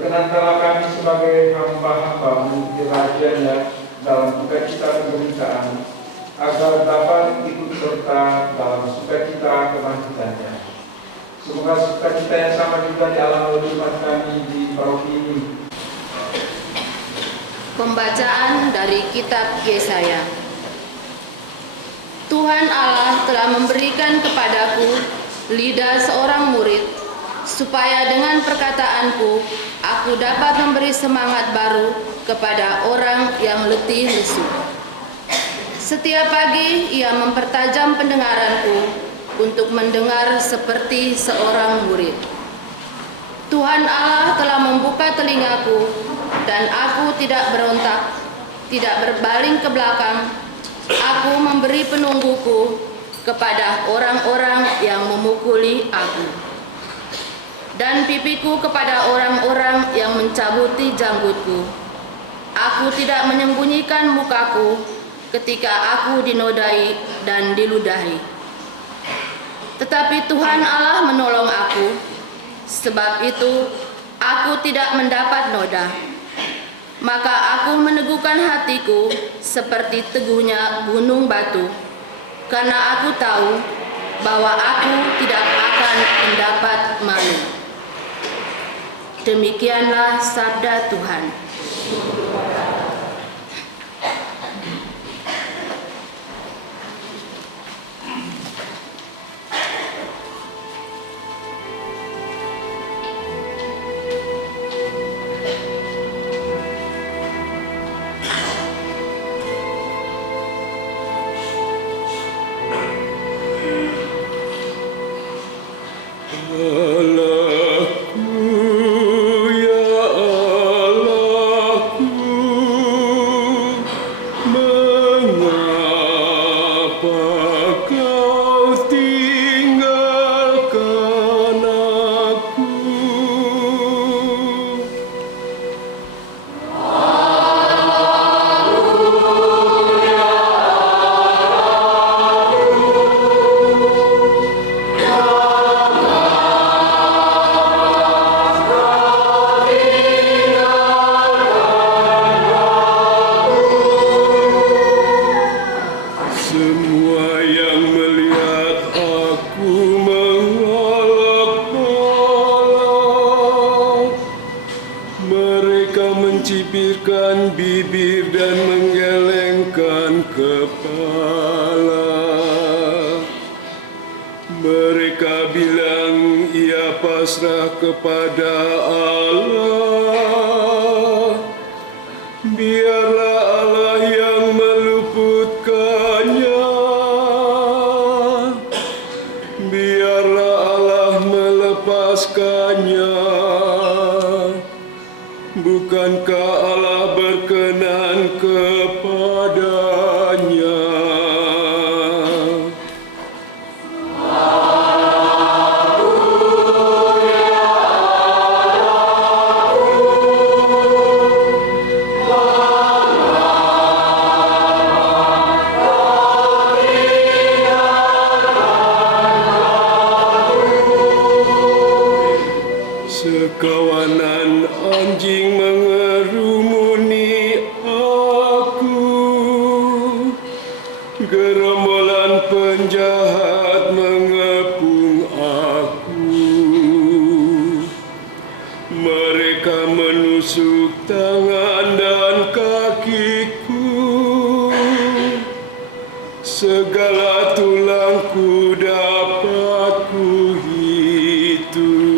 Berkenanlah kami sebagai hamba-hamba-Mu di kerajaan-Nya dalam sukacita penderitaan, agar dapat ikut serta dalam sukacita kebangkitan-Nya. Semoga sukacita yang sama juga dialami oleh umat kami di paroki ini. Pembacaan dari kitab Yesaya. Tuhan Allah telah memberikan kepadaku lidah seorang murid, supaya dengan perkataanku aku dapat memberi semangat baru kepada orang yang letih lesu. Setiap pagi ia mempertajam pendengaranku untuk mendengar seperti seorang murid. Tuhan Allah telah membuka telingaku dan aku tidak berontak, tidak berbaling ke belakang. Aku memberi penungguku kepada orang-orang yang memukuli aku, dan pipiku kepada orang-orang yang mencabuti janggutku. Aku tidak menyembunyikan mukaku ketika aku dinodai dan diludahi. Tetapi Tuhan Allah menolong aku, sebab itu aku tidak mendapat noda. Maka aku meneguhkan hatiku seperti teguhnya gunung batu, karena aku tahu bahwa aku tidak akan mendapat malu. Demikianlah sabda Tuhan. mencibirkan bibir dan menggelengkan kepala. Mereka bilang ia pasrah kepada Allah. Biarlah Allah yang meluputkannya. Biarlah Allah melepaskannya. Bukankah Allah berkenan kepadanya? Sekawanan anjing mengerumuni aku, gerombolan penjahat mengepung aku. Mereka menusuk tangan dan kakiku, segala tulangku dapat kuhitung.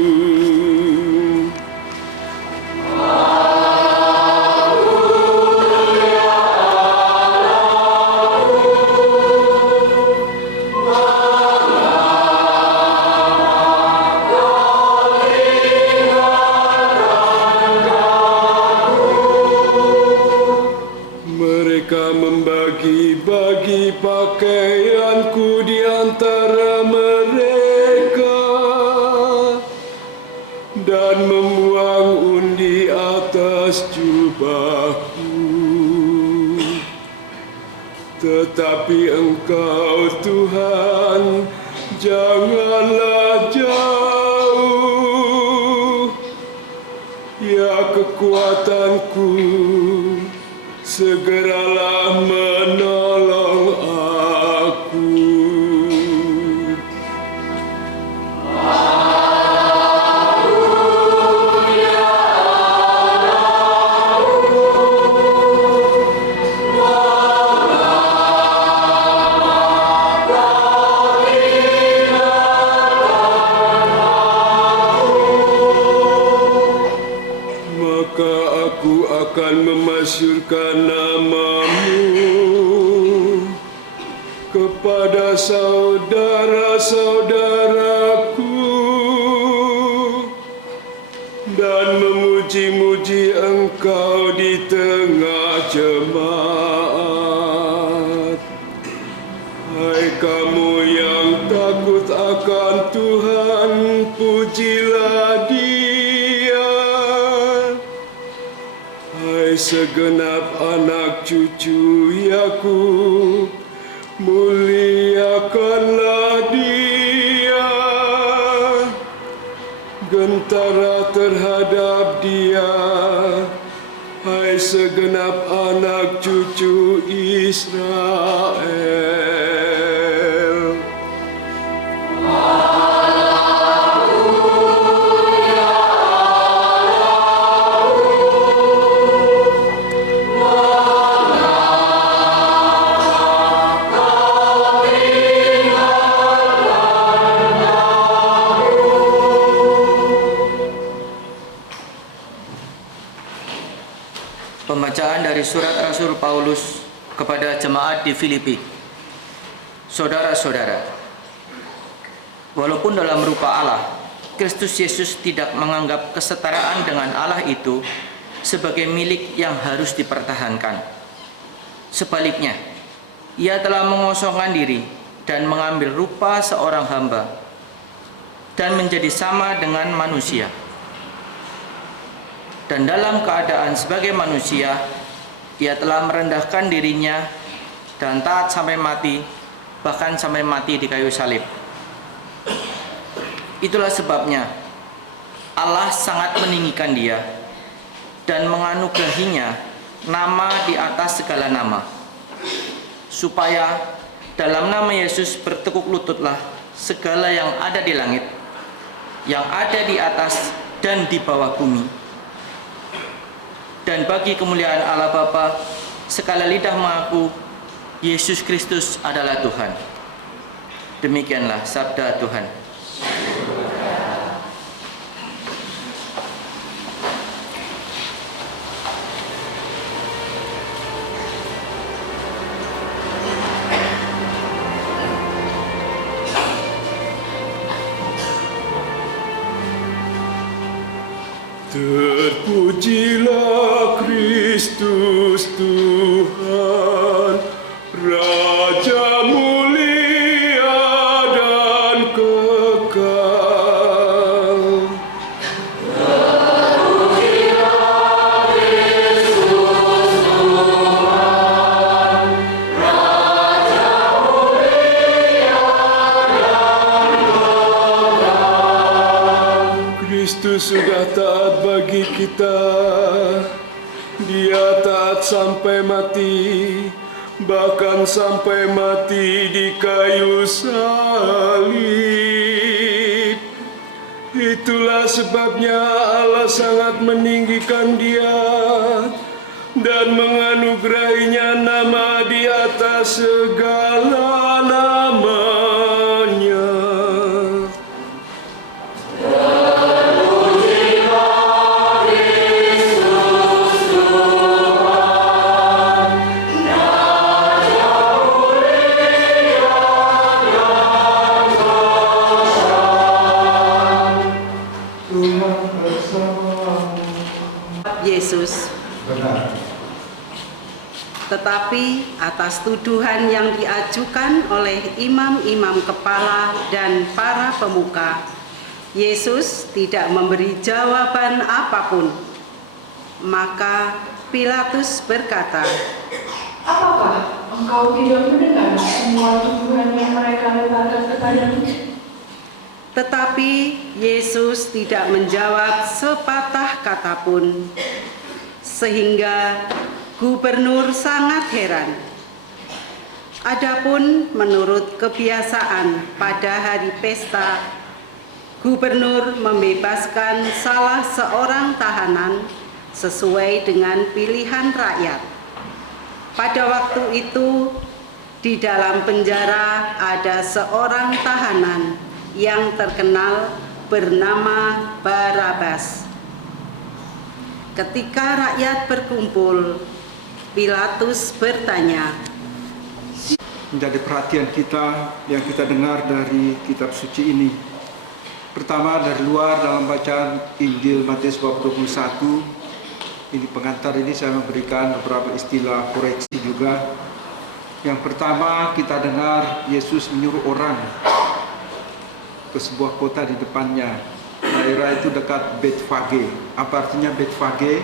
Mereka membagi-bagi pakaianku di antara mereka dan membuang undi atas jubahku. Tetapi Engkau, Tuhan, janganlah jauh. Ya kekuatanku, segeralah menolong aku. Maka aku akan memasyurkan namamu kepada saudara-saudaraku dan memuji-muji Engkau di tengah jemaat. Hai kamu yang takut akan Tuhan, pujilah Dia. Hai segenap anak cucu Yakub, muliakanlah Dia. Gentara terhadap Dia, hai segenap anak cucu Israel. Pembacaan dari surat Rasul Paulus kepada jemaat di Filipi. Saudara-saudara, walaupun dalam rupa Allah, Kristus Yesus tidak menganggap kesetaraan dengan Allah itu sebagai milik yang harus dipertahankan. Sebaliknya, Ia telah mengosongkan diri dan mengambil rupa seorang hamba dan menjadi sama dengan manusia. Dan dalam keadaan sebagai manusia, Ia telah merendahkan dirinya dan taat sampai mati, bahkan sampai mati di kayu salib. Itulah sebabnya Allah sangat meninggikan Dia dan menganugerahinya nama di atas segala nama, supaya dalam nama Yesus bertekuk lututlah segala yang ada di langit, yang ada di atas dan di bawah bumi. Dan bagi kemuliaan Allah Bapa, segala lidah mengaku Yesus Kristus adalah Tuhan. Demikianlah sabda Tuhan. Terpujilah Kristus Tuhan, Raja mulia dan kekal. Terpujilah Kristus Tuhan, Raja mulia dan kekal. Kristus sudah taat bagi kita. Dia taat sampai mati, bahkan sampai mati di kayu salib. Itulah sebabnya Allah sangat meninggikan Dia dan menganugerahinya nama di atas segala namanya. Yesus. Benar. Tetapi atas tuduhan yang diajukan oleh imam-imam kepala dan para pemuka, Yesus tidak memberi jawaban apapun. Maka Pilatus berkata, Apakah engkau tidak mendengar semua tuduhan yang mereka lemparkan kepadamu? Tetapi Yesus tidak menjawab sepatah kata pun, sehingga gubernur sangat heran. Adapun menurut kebiasaan pada hari pesta, gubernur membebaskan salah seorang tahanan sesuai dengan pilihan rakyat. Pada waktu itu, di dalam penjara ada seorang tahanan yang terkenal bernama Barabas. Ketika rakyat berkumpul, Pilatus bertanya, menjadi perhatian kita yang kita dengar dari kitab suci ini. Pertama, dari luar dalam bacaan Injil Matius bab 21, ini pengantar ini saya memberikan beberapa istilah koreksi juga. Yang pertama, kita dengar Yesus menyuruh orang ke sebuah kota di depannya. Daerah itu dekat Betfage. Apa artinya Betfage?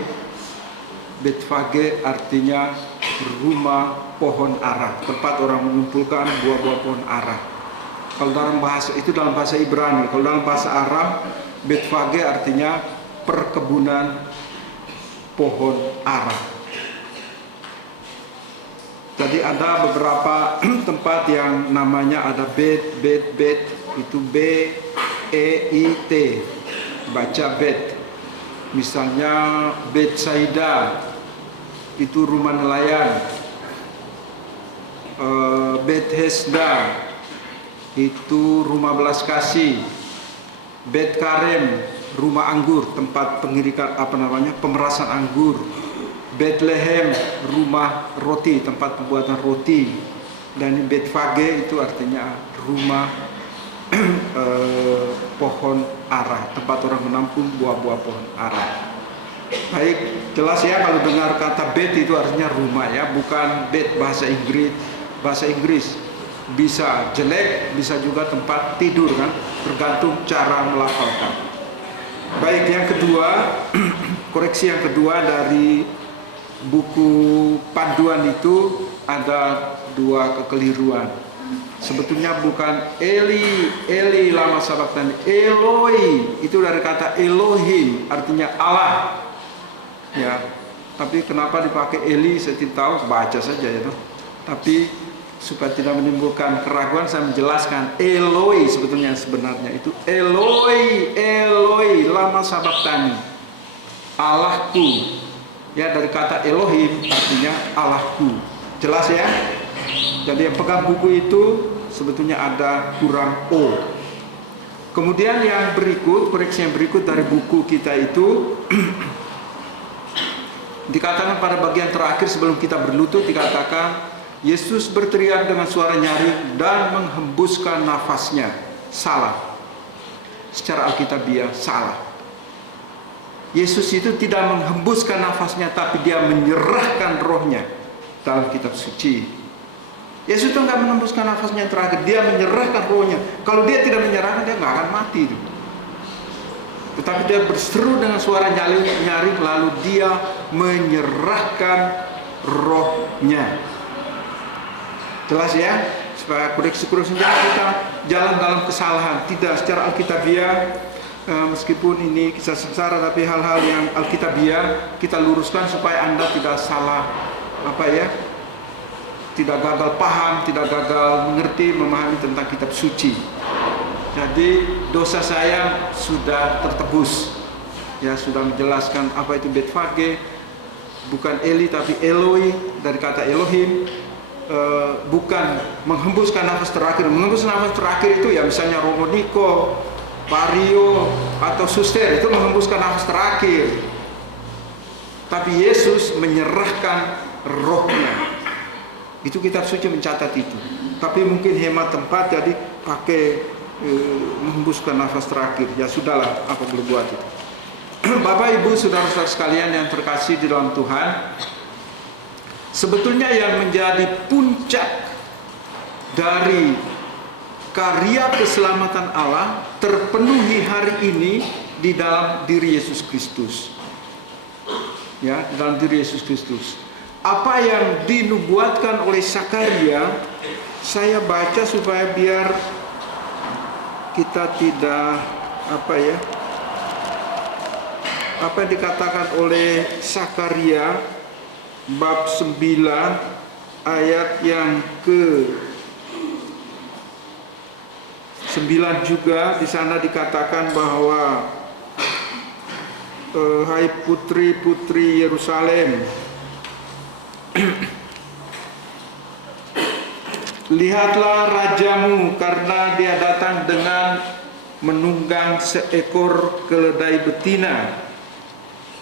Betfage artinya rumah pohon ara, tempat orang mengumpulkan buah-buah pohon ara. Kalau dalam bahasa itu dalam bahasa Ibrani, kalau dalam bahasa Arab, Betfage artinya perkebunan pohon ara. Jadi ada beberapa tempat yang namanya ada bet, itu B E I T, baca bet. Misalnya Betsaida, itu rumah nelayan. Bethesda, itu rumah belas kasih. Bet Karem, rumah anggur, tempat pengirikan pemerasan anggur. Bethlehem, rumah roti, tempat pembuatan roti. Dan Betfage itu artinya rumah pohon ara, tempat orang menampung buah-buah pohon ara. Baik, jelas ya kalau dengar kata bet itu artinya rumah ya, bukan bet bahasa Inggris. Bahasa Inggris bisa jelek, bisa juga tempat tidur kan, tergantung cara melafalkan. Baik, yang kedua, koreksi yang kedua dari buku panduan itu ada dua kekeliruan. Sebetulnya bukan Eli lama sabachthani, Eloi itu dari kata Elohim, artinya Allah. Ya, tapi kenapa dipakai Eli saya tidak tahu, baca saja ya. Tapi supaya tidak menimbulkan keraguan saya menjelaskan Eloi sebetulnya sebenarnya itu Eloi lama sabachthani, Allahku. Ya, dari kata Elohim artinya Allahku. Jelas ya? Jadi yang pegang buku itu sebetulnya ada kurang O. Kemudian yang berikut, koreksi yang berikut dari buku kita itu dikatakan pada bagian terakhir sebelum kita berlutut, dikatakan Yesus berteriak dengan suara nyaring dan menghembuskan nafasnya. Salah. Secara Alkitabiah salah. Yesus itu tidak menghembuskan nafasnya, tapi dia menyerahkan rohnya dalam kitab suci. Yesus itu nggak menghembuskan nafasnya yang terakhir, dia menyerahkan rohnya. Kalau dia tidak menyerahkan, dia nggak akan mati itu. Tetapi dia berseru dengan suara nyaring, lalu dia menyerahkan rohnya. Jelas ya? Supaya koreksi-koreksi jangan kita jalan dalam kesalahan. Tidak, secara Alkitabiah, meskipun ini kisah sengsara, tapi hal-hal yang Alkitabiah kita luruskan supaya Anda tidak salah, tidak gagal paham, tidak gagal mengerti, memahami tentang kitab suci. Jadi dosa saya sudah tertebus. Ya, sudah menjelaskan apa itu Betfage, bukan Eli tapi Eloi, dari kata Elohim. Bukan menghembuskan nafas terakhir. Menghembuskan nafas terakhir itu ya misalnya Romoniko, Vario atau suster, itu menghembuskan nafas terakhir. Tapi Yesus menyerahkan rohnya. Itu kitab suci mencatat itu. Tapi mungkin hemat tempat, jadi pakai menghembuskan nafas terakhir. Ya sudahlah, apa boleh buat itu. Bapak Ibu saudara-saudara sekalian yang terkasih di dalam Tuhan, sebetulnya yang menjadi puncak dari karya keselamatan Allah terpenuhi hari ini di dalam diri Yesus Kristus. Ya, di dalam diri Yesus Kristus. Apa yang dinubuatkan oleh Zakaria, saya baca supaya biar kita tidak apa yang dikatakan oleh Zakaria bab 9 ayat yang ke 9 juga. Di sana dikatakan bahwa hai putri-putri Yerusalem, lihatlah rajamu, karena dia datang dengan menunggang seekor keledai betina,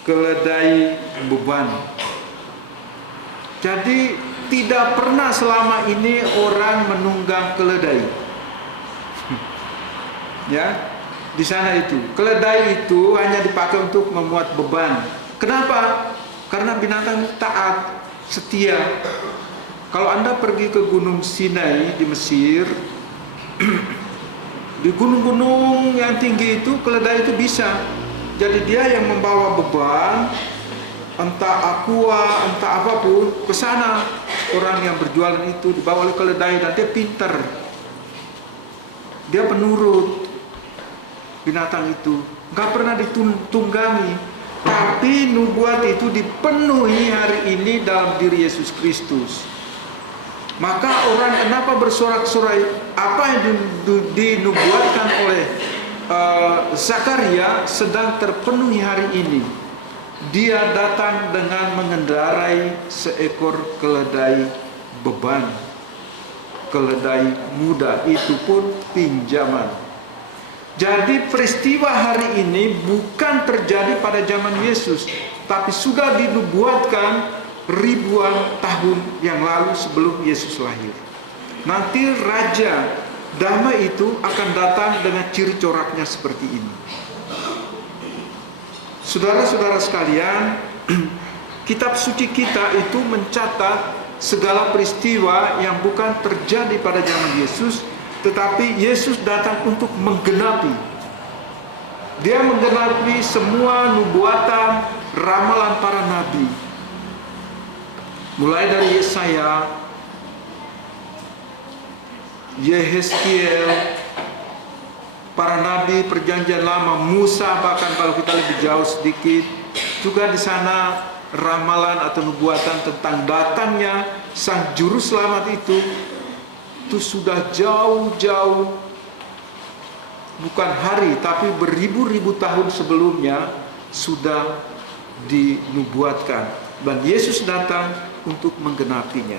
keledai beban. Jadi tidak pernah selama ini orang menunggang keledai. Ya, di sana itu keledai itu hanya dipakai untuk memuat beban. Kenapa? Karena binatang taat, setia. Kalau Anda pergi ke Gunung Sinai di Mesir, di gunung-gunung yang tinggi itu keledai itu bisa. Jadi dia yang membawa beban, entah aqua, entah apapun, ke sana. Orang yang berjualan itu dibawa oleh keledai dan dia pintar. Dia penurut binatang itu, nggak pernah ditunggangi. Tapi nubuat itu dipenuhi hari ini dalam diri Yesus Kristus. Maka orang kenapa bersorak-sorai? Apa yang dinubuatkan oleh Zakaria sedang terpenuhi hari ini. Dia datang dengan mengendarai seekor keledai beban, keledai muda, itu pun pinjaman. Jadi peristiwa hari ini bukan terjadi pada zaman Yesus, tapi sudah dinubuatkan ribuan tahun yang lalu sebelum Yesus lahir. Nanti Raja Damai itu akan datang dengan ciri coraknya seperti ini. Saudara-saudara sekalian, kitab suci kita itu mencatat segala peristiwa yang bukan terjadi pada zaman Yesus, tetapi Yesus datang untuk menggenapi. Dia menggenapi semua nubuatan, ramalan para nabi. Mulai dari Yesaya, Yehezkiel, para nabi perjanjian lama, Musa, bahkan kalau kita lebih jauh sedikit, juga di sana ramalan atau nubuatan tentang datangnya Sang Juru Selamat itu sudah jauh-jauh, bukan hari tapi beribu-ribu tahun sebelumnya sudah dinubuatkan, dan Yesus datang untuk menggenapinya.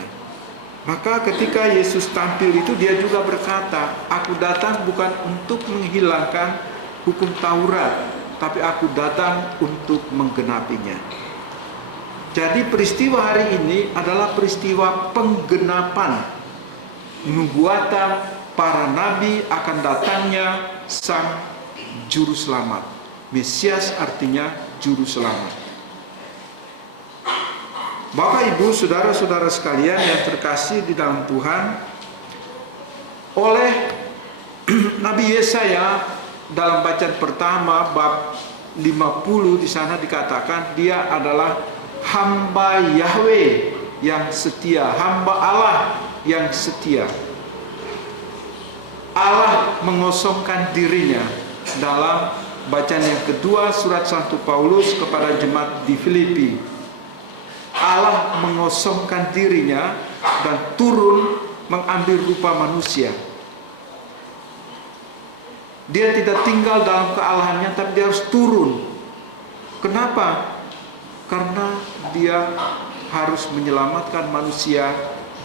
Maka ketika Yesus tampil itu, dia juga berkata, aku datang bukan untuk menghilangkan hukum Taurat, tapi aku datang untuk menggenapinya. Jadi peristiwa hari ini adalah peristiwa penggenapan nubuatan para nabi akan datangnya Sang Juru Selamat. Mesias artinya Juru Selamat. Bapak, Ibu, saudara-saudara sekalian yang terkasih di dalam Tuhan, oleh Nabi Yesaya dalam bacaan pertama bab 50 di sana dikatakan dia adalah hamba Yahweh yang setia, hamba Allah yang setia. Allah mengosongkan dirinya dalam bacaan yang kedua surat Santo Paulus kepada jemaat di Filipi. Allah mengosongkan dirinya dan turun mengambil rupa manusia. Dia tidak tinggal dalam kealahannya, tapi dia harus turun. Kenapa? Karena dia harus menyelamatkan manusia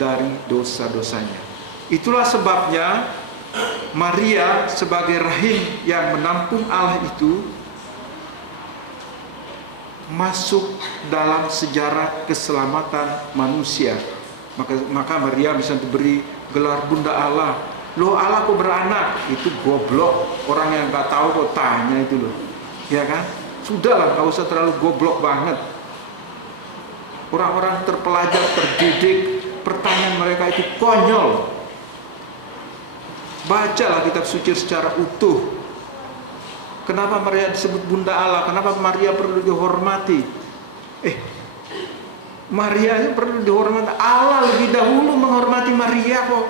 dari dosa-dosanya. Itulah sebabnya Maria sebagai rahim yang menampung Allah itu masuk dalam sejarah keselamatan manusia. Maka Maria bisa diberi gelar Bunda Allah. Loh, Allah kok beranak? Itu goblok. Orang yang nggak tahu kok tanya itu loh, ya kan? Sudahlah, nggak usah terlalu goblok banget. Orang-orang terpelajar, terdidik, pertanyaan mereka itu konyol. Bacalah kitab suci secara utuh. Kenapa Maria disebut Bunda Allah? Kenapa Maria perlu dihormati? Maria perlu dihormati. Allah lebih dahulu menghormati Maria kok.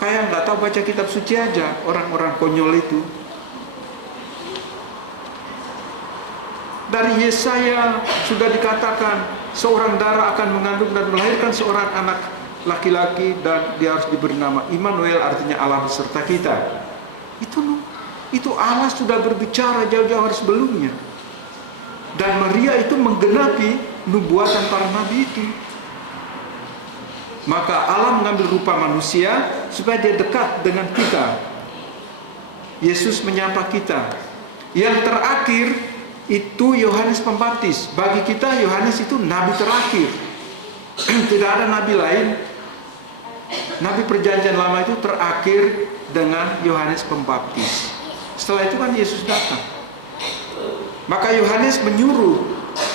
kayak nggak tahu baca kitab suci aja orang-orang konyol itu. Dari Yesaya sudah dikatakan seorang darah akan mengandung dan melahirkan seorang anak laki-laki dan dia harus diberi nama Immanuel, artinya Allah beserta kita. Itu Allah sudah berbicara jauh-jauh hari sebelumnya. Dan Maria itu menggenapi nubuatan para nabi itu. Maka Allah mengambil rupa manusia supaya dia dekat dengan kita. Yesus menyapa kita. Yang terakhir itu Yohanes Pembaptis. Bagi kita Yohanes itu nabi terakhir. Tidak ada nabi lain. Nabi Perjanjian Lama itu terakhir dengan Yohanes Pembaptis. Setelah itu kan Yesus datang. Maka Yohanes menyuruh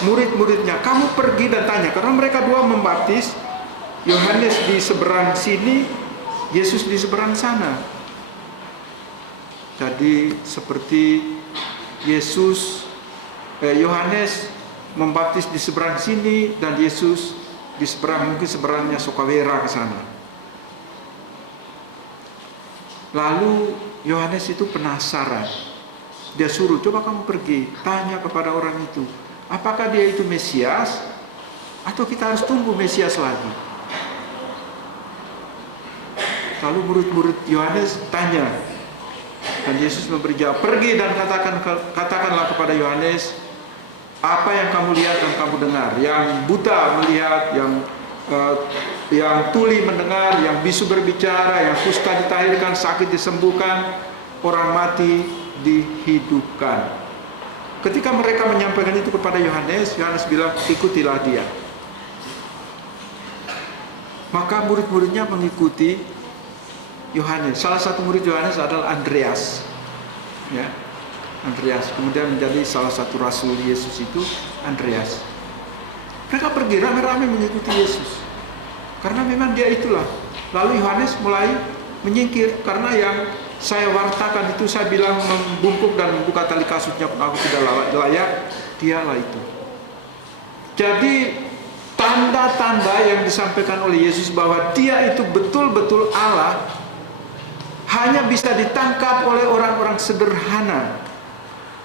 murid-muridnya, kamu pergi dan tanya, karena mereka dua membaptis. Yohanes di seberang sini, Yesus di seberang sana. Jadi seperti Yohanes membaptis di seberang sini dan Yesus di seberang, mungkin seberangnya Sukawera ke sana. Lalu Yohanes itu penasaran. Dia suruh, coba kamu pergi, tanya kepada orang itu, apakah dia itu Mesias atau kita harus tunggu Mesias lagi. Lalu murid-murid Yohanes tanya, dan Yesus memberi jawab, pergi dan katakanlah kepada Yohanes apa yang kamu lihat dan kamu dengar. Yang buta melihat, yang tuli mendengar, yang bisu berbicara, yang kusta ditahirkan, sakit disembuhkan, orang mati dihidupkan. Ketika mereka menyampaikan itu kepada Yohanes, Yohanes bilang, ikutilah dia. Maka murid-muridnya mengikuti Yohanes. Salah satu murid Yohanes adalah Andreas. Ya, Andreas. Kemudian menjadi salah satu rasul Yesus itu Andreas. Mereka pergi rame-rame mengikuti Yesus. Karena memang dia itulah. Lalu Yohanes mulai menyingkir karena yang saya wartakan itu, saya bilang membungkuk dan membuka tali kasutnya pun aku tidak layak, dialah itu. Jadi tanda-tanda yang disampaikan oleh Yesus bahwa dia itu betul-betul Allah hanya bisa ditangkap oleh orang-orang sederhana.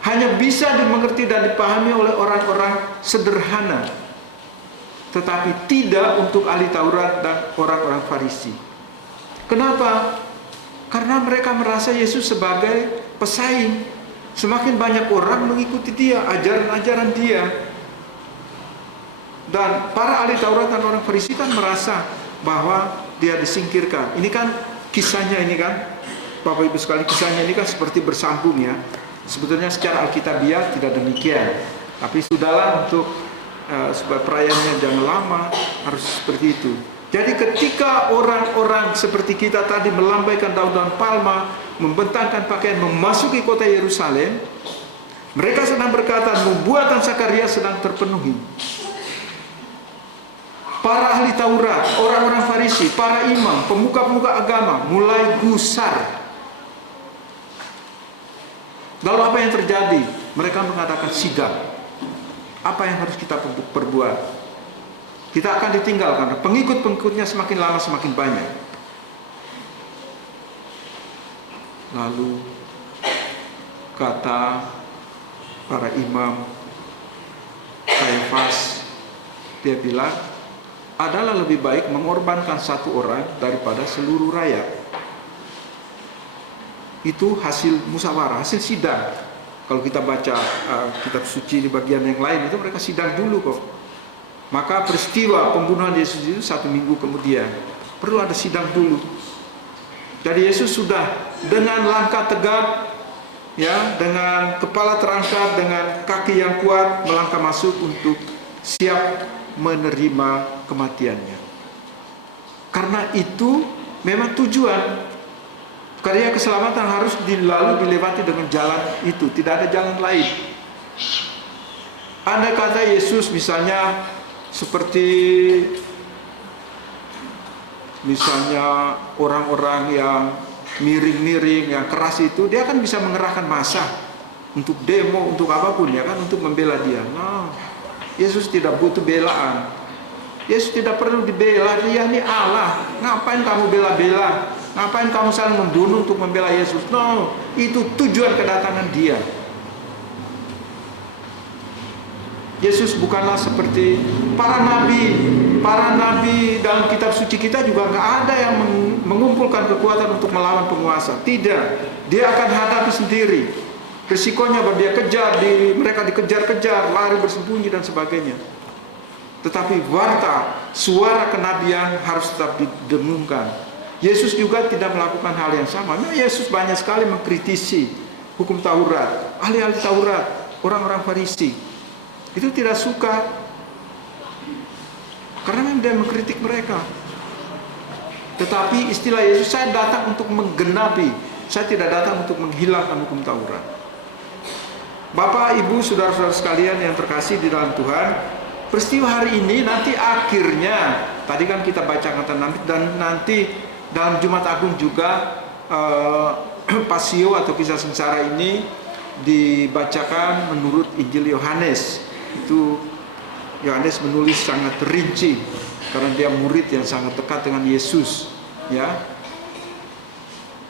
Hanya bisa dimengerti dan dipahami oleh orang-orang sederhana. Tetapi tidak untuk ahli Taurat dan orang-orang Farisi. Kenapa? Karena mereka merasa Yesus sebagai pesaing. Semakin banyak orang mengikuti dia, ajaran-ajaran dia. Dan para ahli Taurat dan orang Farisi kan merasa bahwa dia disingkirkan. Ini kan kisahnya ini kan, Bapak Ibu sekalian, kisahnya ini kan seperti bersambung ya. Sebetulnya secara Alkitabiah tidak demikian. Tapi sudahlah untuk supaya perayaannya jangan lama, harus seperti itu. Jadi ketika orang-orang seperti kita tadi melambaikan daun-daun palma, membentangkan pakaian, memasuki kota Yerusalem, mereka sedang berkata, nubuatan Zakaria sedang terpenuhi. Para ahli Taurat, orang-orang Farisi, para imam, pemuka-pemuka agama mulai gusar. Lalu apa yang terjadi? Mereka mengatakan sidang. Apa yang harus kita perbuat? Kita akan ditinggal karena pengikut-pengikutnya semakin lama semakin banyak. Lalu kata para imam, Kayafas, dia bilang, adalah lebih baik mengorbankan satu orang daripada seluruh rakyat. Itu hasil musyawarah, hasil sidang. Kalau kita baca kitab suci di bagian yang lain, itu mereka sidang dulu kok. Maka peristiwa pembunuhan Yesus itu 1 minggu kemudian. Perlu ada sidang dulu. Jadi Yesus sudah dengan langkah tegap, ya, dengan kepala terangkat, dengan kaki yang kuat melangkah masuk untuk siap menerima kematiannya. Karena itu memang tujuan. Karya keselamatan harus dilewati dengan jalan itu, tidak ada jalan lain. Andai kata Yesus misalnya seperti misalnya orang-orang yang miring-miring, yang keras itu, dia kan bisa mengerahkan massa untuk demo, untuk apapun ya kan, untuk membela dia. Nah, Yesus tidak butuh belaan. Yesus tidak perlu dibela, dia ini Allah. Ngapain kamu bela-bela? Ngapain kamu saling membunuh untuk membela Yesus? No, itu tujuan kedatangan dia. Yesus bukanlah seperti para nabi. Para nabi dalam kitab suci kita juga nggak ada yang mengumpulkan kekuatan untuk melawan penguasa. Tidak, dia akan hadapi sendiri. Risikonya dia kejar, mereka dikejar-kejar, lari bersembunyi dan sebagainya. Tetapi suara kenabian harus tetap didengungkan. Yesus juga tidak melakukan hal yang sama. Memang Yesus banyak sekali mengkritisi hukum Taurat, ahli-ahli Taurat, orang-orang Farisi. Itu tidak suka karena memang dia mengkritik mereka. Tetapi istilah Yesus, saya datang untuk menggenapi, saya tidak datang untuk menghilangkan hukum Taurat. Bapak, Ibu, saudara-saudara sekalian yang terkasih di dalam Tuhan, peristiwa hari ini nanti akhirnya, tadi kan kita baca kata Nabi, dan nanti dalam Jumat Agung juga Pasio atau kisah sengsara ini dibacakan menurut Injil Yohanes. Itu Yohanes menulis sangat rinci karena dia murid yang sangat dekat dengan Yesus, ya.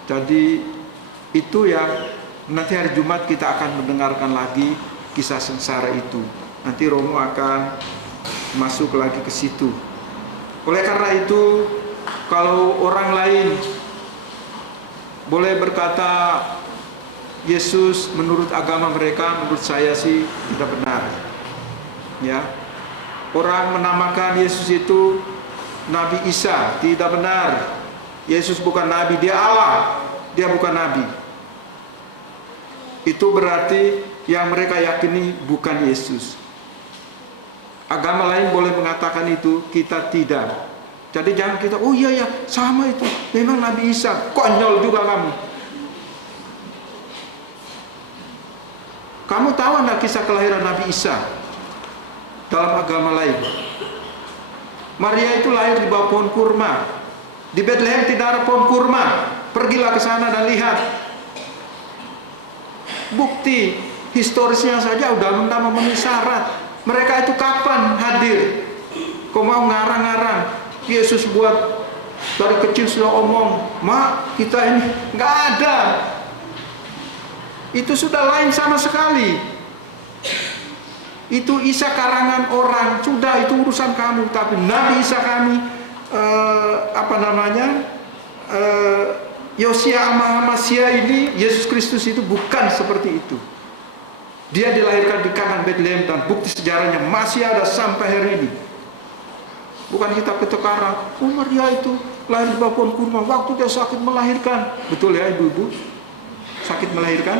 Jadi itu yang nanti hari Jumat kita akan mendengarkan lagi kisah sengsara itu. Nanti Romo akan masuk lagi ke situ. Oleh karena itu, kalau orang lain boleh berkata Yesus menurut agama mereka, menurut saya sih tidak benar. Ya, orang menamakan Yesus itu Nabi Isa, tidak benar. Yesus bukan Nabi, dia Allah, dia bukan Nabi. Itu berarti yang mereka yakini bukan Yesus. Agama lain boleh mengatakan itu, kita tidak. Jadi jangan kita, oh iya ya, sama itu, memang Nabi Isa, konyol juga kamu. Kamu tahu enggak kisah kelahiran Nabi Isa? Dalam agama lain, Maria itu lahir di bawah pohon kurma. Di Bethlehem tidak ada pohon kurma. Pergilah ke sana dan lihat. Bukti historisnya saja udah memenuhi syarat. Mereka itu kapan hadir? Kau mau ngarang-ngarang? Yesus buat dari kecil sudah omong, "Mak, kita ini nggak ada." Itu sudah lain sama sekali. Itu Isa karangan orang, sudah itu urusan kamu. Tapi Nabi Isa kami, Yosia Amasia ini, Yesus Kristus itu bukan seperti itu. Dia dilahirkan di kanan Bethlehem dan bukti sejarahnya masih ada sampai hari ini. Bukan kita ketekaran, oh Maria itu lahir di bawah pohon kurma waktu dia sakit melahirkan. Betul ya ibu-ibu? Sakit melahirkan.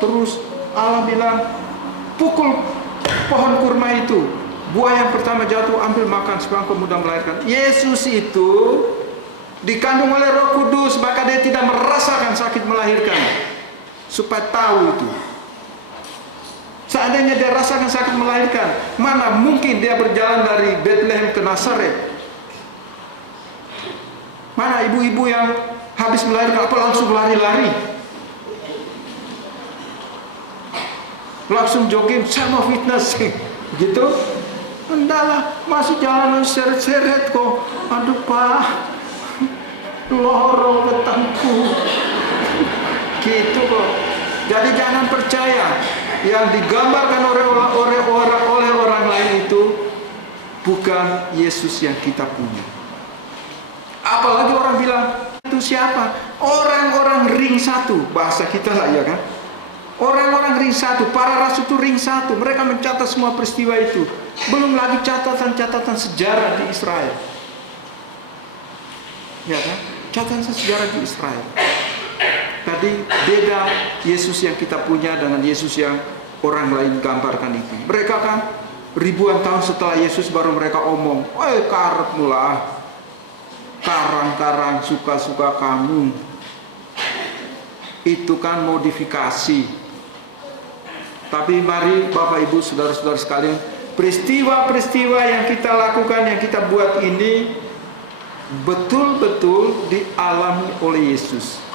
Terus Allah bilang, pukul pohon kurma itu, buah yang pertama jatuh, ambil makan sebab engkau mudah melahirkan. Yesus itu dikandung oleh Roh Kudus, maka dia tidak merasakan sakit melahirkan. Supaya tahu itu. Seandainya dia rasakan sakit melahirkan, mana mungkin dia berjalan dari Bethlehem ke Nazaret? Mana ibu-ibu yang habis melahirkan apa langsung lari-lari? Langsung jogging, saya mau fitness gitu. Entahlah, masih jalan seret-seret kok. Aduh Pak, lorong ketangku gitu kok. Jadi jangan percaya yang digambarkan oleh orang lain itu bukan Yesus yang kita punya. Apalagi orang bilang itu siapa? Orang-orang ring satu, bahasa kita lah ya kan. Orang-orang ring satu, para rasul itu ring satu. Mereka mencatat semua peristiwa itu. Belum lagi catatan-catatan sejarah di Israel. Ya kan? Catatan sejarah di Israel. Tadi beda Yesus yang kita punya dengan Yesus yang orang lain gambarkan itu. Mereka kan ribuan tahun setelah Yesus baru mereka omong, karepmu lah, karang-karang suka-suka kamu. Itu kan modifikasi. Tapi mari Bapak Ibu saudara-saudara sekalian, peristiwa-peristiwa yang kita lakukan, yang kita buat ini betul-betul dialami oleh Yesus.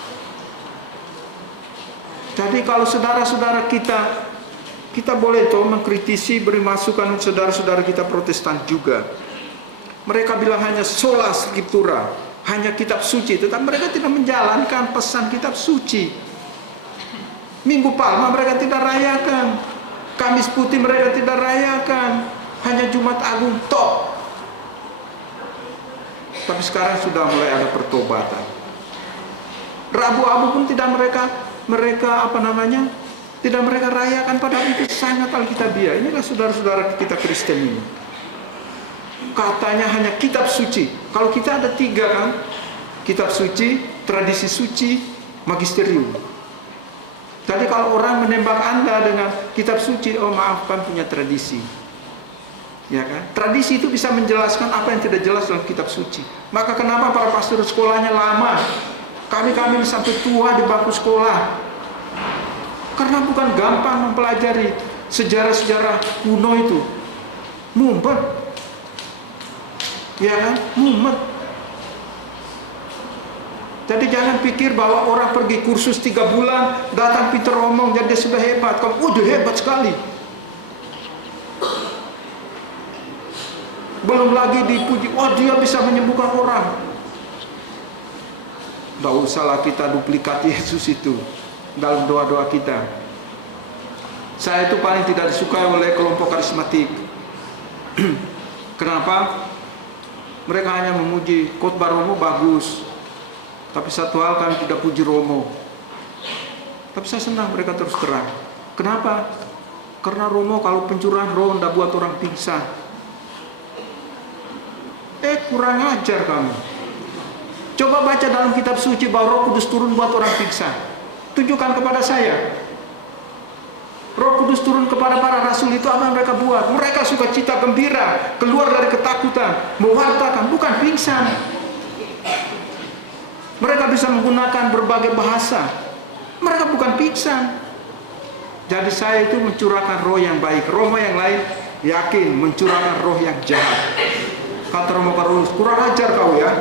Jadi kalau saudara-saudara kita boleh tuh mengkritisi, beri masukan saudara-saudara kita Protestan juga. Mereka bilang hanya sola scriptura, hanya kitab suci, tetapi mereka tidak menjalankan pesan kitab suci. Minggu Palma mereka tidak rayakan, Kamis Putih mereka tidak rayakan, hanya Jumat Agung tok. Tapi sekarang sudah mulai ada pertobatan. Rabu Abu pun tidak mereka tidak mereka rayakan, padahal itu sangat alkitabiah. Inilah saudara-saudara kita Kristen ini. Katanya hanya kitab suci. Kalau kita ada 3 kan, kitab suci, tradisi suci, magisterium. Jadi kalau orang menembak Anda dengan kitab suci, oh maaf, kan punya tradisi. Ya kan? Tradisi itu bisa menjelaskan apa yang tidak jelas dalam kitab suci. Maka kenapa para pastor sekolahnya lama? Kami sampai tua di bangku sekolah. Karena bukan gampang mempelajari sejarah-sejarah kuno itu. Mumpet. Ya kan? Mumet. Jadi jangan pikir bahwa orang pergi kursus 3 bulan, datang pintar ngomong, jadi dia sudah hebat. Kalau udah hebat sekali. Belum lagi dipuji, wah dia bisa menyembuhkan orang. Tidak usahlah kita duplikat Yesus itu dalam doa-doa kita. Saya itu paling tidak disukai oleh kelompok karismatik. Kenapa? Mereka hanya memuji, khotbah Romo bagus, tapi satu hal kami tidak puji Romo. Tapi saya senang mereka terus terang. Kenapa? Karena Romo kalau pencurahan roh tidak buat orang pingsan. Kurang ajar kamu. Coba baca dalam kitab suci bahwa Roh Kudus turun buat orang pingsan. Tunjukkan kepada saya. Roh Kudus turun kepada para rasul itu apa yang mereka buat? Mereka sukacita gembira, keluar dari ketakutan, mewartakan, bukan pingsan. Mereka bisa menggunakan berbagai bahasa. Mereka bukan pingsan. Jadi saya itu mencurahkan roh yang baik. Romo yang lain yakin mencurahkan roh yang jahat. Kata Romo Karolus, kurang ajar kau ya.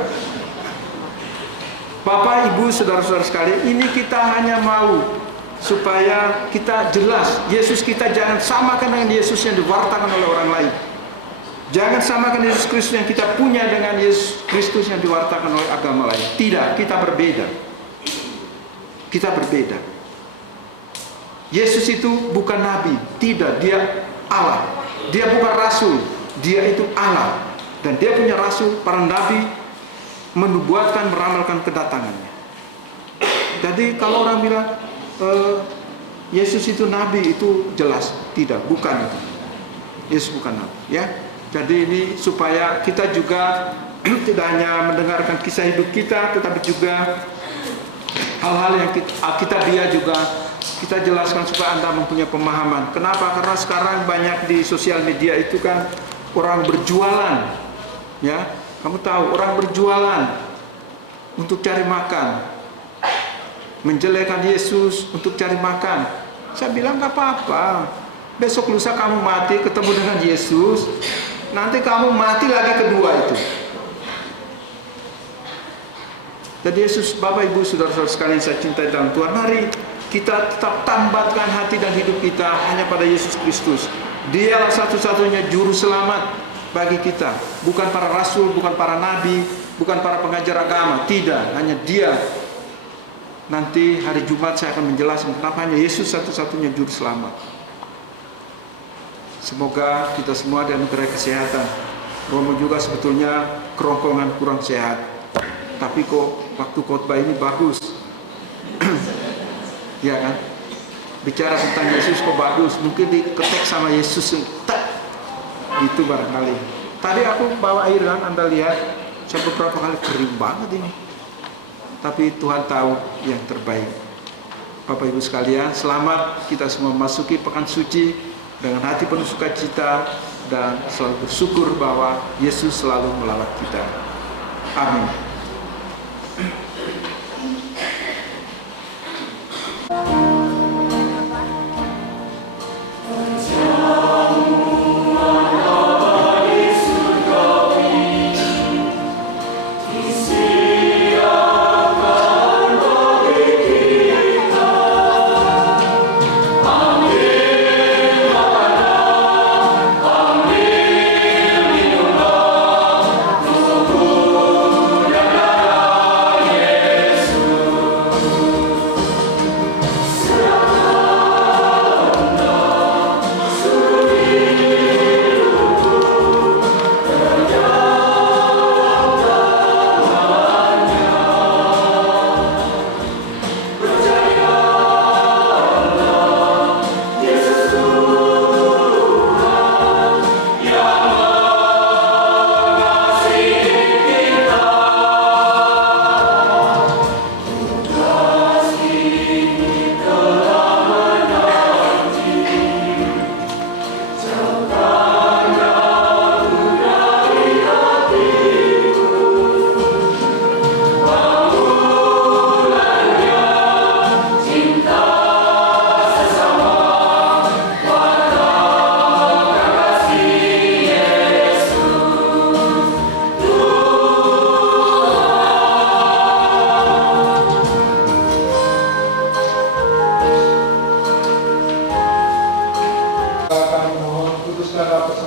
Bapak, Ibu, saudara-saudara sekalian, ini kita hanya mau supaya kita jelas. Yesus kita jangan samakan dengan Yesus yang diwartakan oleh orang lain. Jangan samakan Yesus Kristus yang kita punya dengan Yesus Kristus yang diwartakan oleh agama lain. Tidak, kita berbeda. Kita berbeda. Yesus itu bukan nabi, tidak, dia Allah. Dia bukan rasul, dia itu Allah. Dan dia punya rasul, para nabi, menubuatkan, meramalkan kedatangannya. Jadi kalau orang bilang Yesus itu nabi, itu jelas tidak, bukan itu. Yesus bukan nabi, ya. Jadi ini supaya kita juga tidak hanya mendengarkan kisah hidup kita, tetapi juga hal-hal yang alkitabiah juga kita jelaskan supaya Anda mempunyai pemahaman. Kenapa? Karena sekarang banyak di sosial media itu kan orang berjualan. Ya, kamu tahu orang berjualan untuk cari makan, menjelekan Yesus untuk cari makan. Saya bilang gak apa-apa. Besok lusa kamu mati ketemu dengan Yesus, nanti kamu mati lagi kedua itu. Jadi Yesus, Bapak Ibu, saudara-saudara sekalian saya cintai dalam Tuhan, mari kita tetap tambatkan hati dan hidup kita hanya pada Yesus Kristus. Dialah satu-satunya juru selamat bagi kita, bukan para rasul, bukan para nabi, bukan para pengajar agama, tidak, hanya dia. Nanti hari Jumat saya akan menjelaskan kenapa hanya Yesus satu-satunya juru selamat. Semoga kita semua dianugerahi kesehatan. Romo juga sebetulnya kerongkongan kurang sehat, tapi kok waktu khotbah ini bagus. Ya kan? Bicara tentang Yesus kok bagus, mungkin diketek sama Yesus gitu barangkali. Tadi aku bawa air kan, Anda lihat, saya beberapa kali kering banget ini. Tapi Tuhan tahu yang terbaik. Bapak Ibu sekalian, selamat kita semua memasuki pekan suci dengan hati penuh sukacita dan selalu bersyukur bahwa Yesus selalu melawat kita. Amin.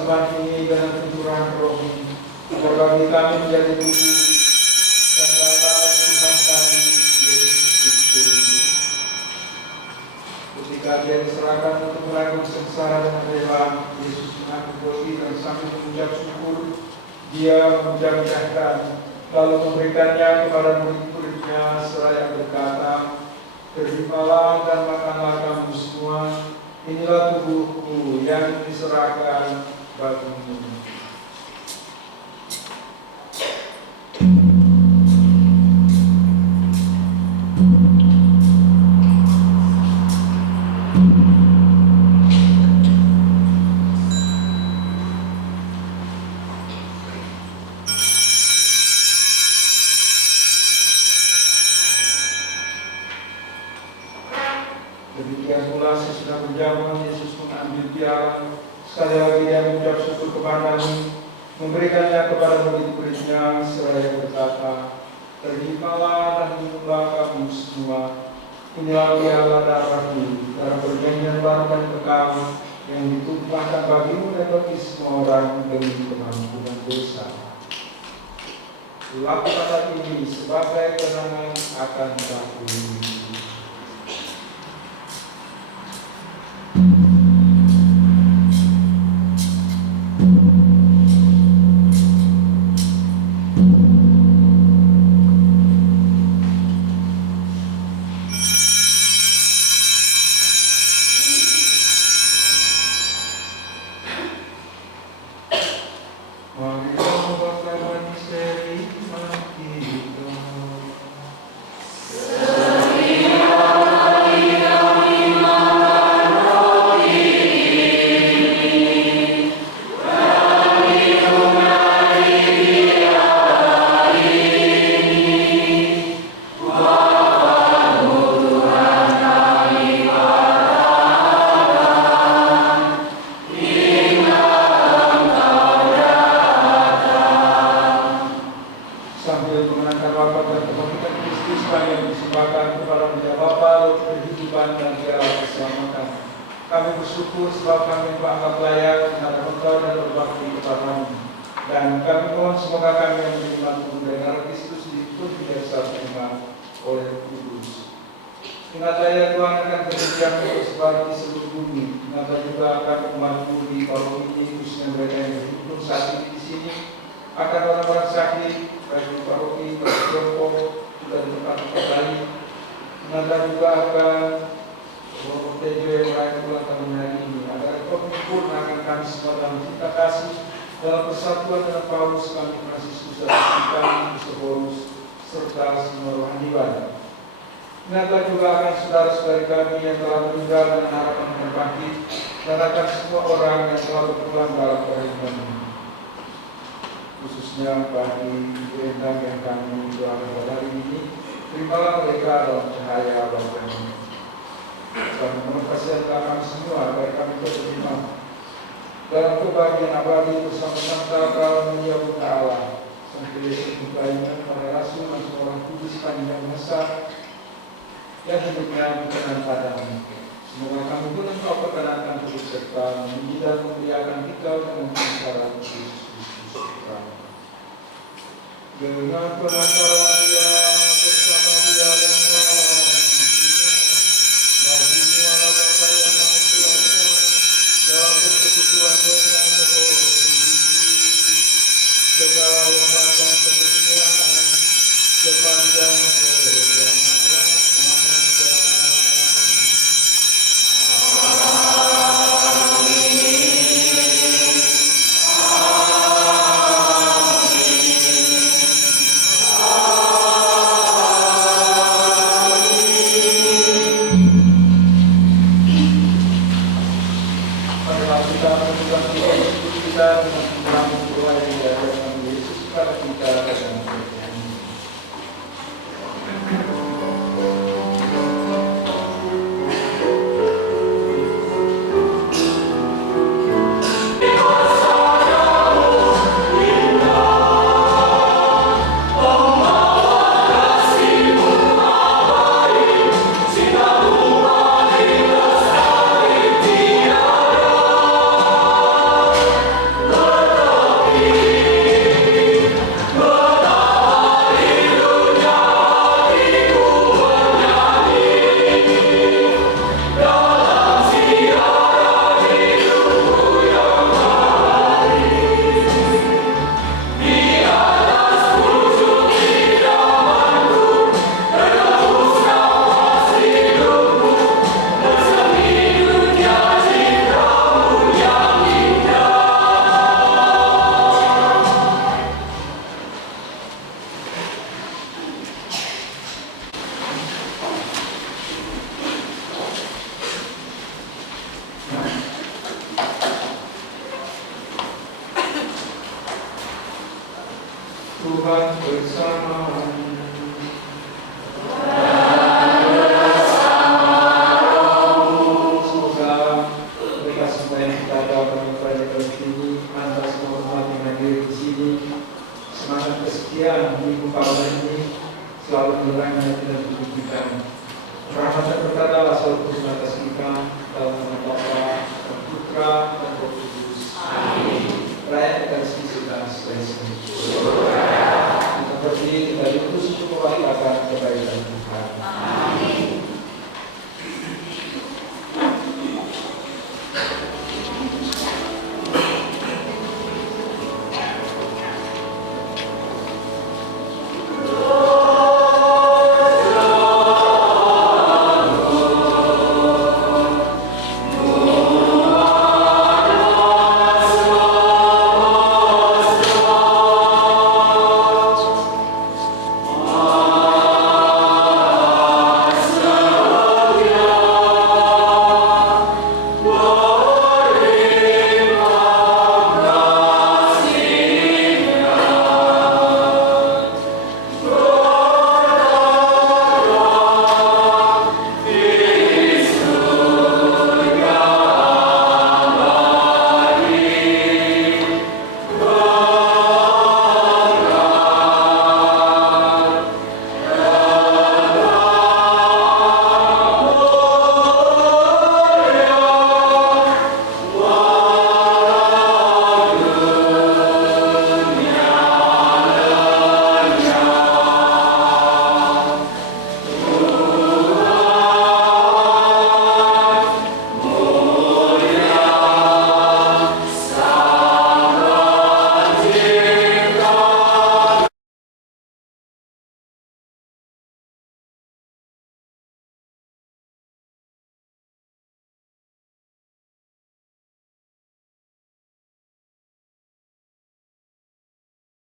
persembahan ini dengan pencurahan roh ini, agar bagi kami menjadi tubuh dan darah Tuhan kami Yesus Kristus. Ketika dia diserahkan untuk menanggung sengsara dengan rela, Yesus mengambil roti dan sambil mengucap syukur, dia mengucapkan lalu memberikannya kepada murid-muridnya seraya berkata, "Terimalah dan makanlah kamu semua, inilah tubuhku yang diserahkan bagimu." Demikian pula sesudah berjamuan, Yesus mengambil piala, sekali lagi dia mengucap syukur kepada-Nya, memberikannya kepada murid-muridnya seraya berkata, "Terimalah dan minumlah kamu semua, inilah piala darahku, darah perjanjian baru dan kekal, yang ditumpahkan bagimu dan bagi semua orang demi pengampunan dosa. Lakukanlah ini sebagai kenangan akan aku." Kami bersyukur sebab kami dianggap layak menghadap Engkau dan berbakti kepada-Mu. Dan kami mohon semoga kami yang menerima tubuh dan darah Kristus diikut biasa terima oleh Kudus. Ingatlah ya Tuhan akan kebencian untuk sebar di seluruh bumi. Ingatlah juga akan umat-Mu di Palu ini, khususnya mereka yang berhidup saat ini di sini, akan orang-orang sakit, baik di paroki, baik di kelompok, juga di tempat-tempat lain. Ingatlah juga akan Tejo yang merayakan ulang tahun hari ini, agar Engkau menyempurnakan kami semua dalam cinta kasih, dalam persatuan dengan Paulus, kami Fransiskus, kami Kristoforus, serta semua rohaniwan. Ingatlah juga akan saudara-saudari kami yang telah meninggal dengan harapan yang bangkit, dan akan semua orang yang telah berpulang dalam kehidupan ini. Khususnya bagi ibu Endang yang kami doakan pada hari ini, terimalah mereka dalam cahaya Bapa-Mu. Teman-teman kasihan kami semua, agar kami terima dalam kebahagiaan abadi bersama Santa Karunia Bunda Allah, Sang Yesus Tuhan, para Rasul dan semua orang kudus sepanjang masa yang hidupnya berkenan padamu. Semoga kami pun Engkau perkenankan turut serta memuji dan memuliakan Engkau dengan pengacara Yesus Kristus. Dengan pengacara Dia bersama Dia dan segala hormat dan kemuliaan sepanjang Tuhan bersama. Semoga mereka semua yang kita dapat pada kali ini, Anda semua umat yang hadir di sini, semangat kesetiaan di Pawanan ini selalu menerangi hati dan tubuh kita. Rahmat dan berkat Allah selalu turun atas kita,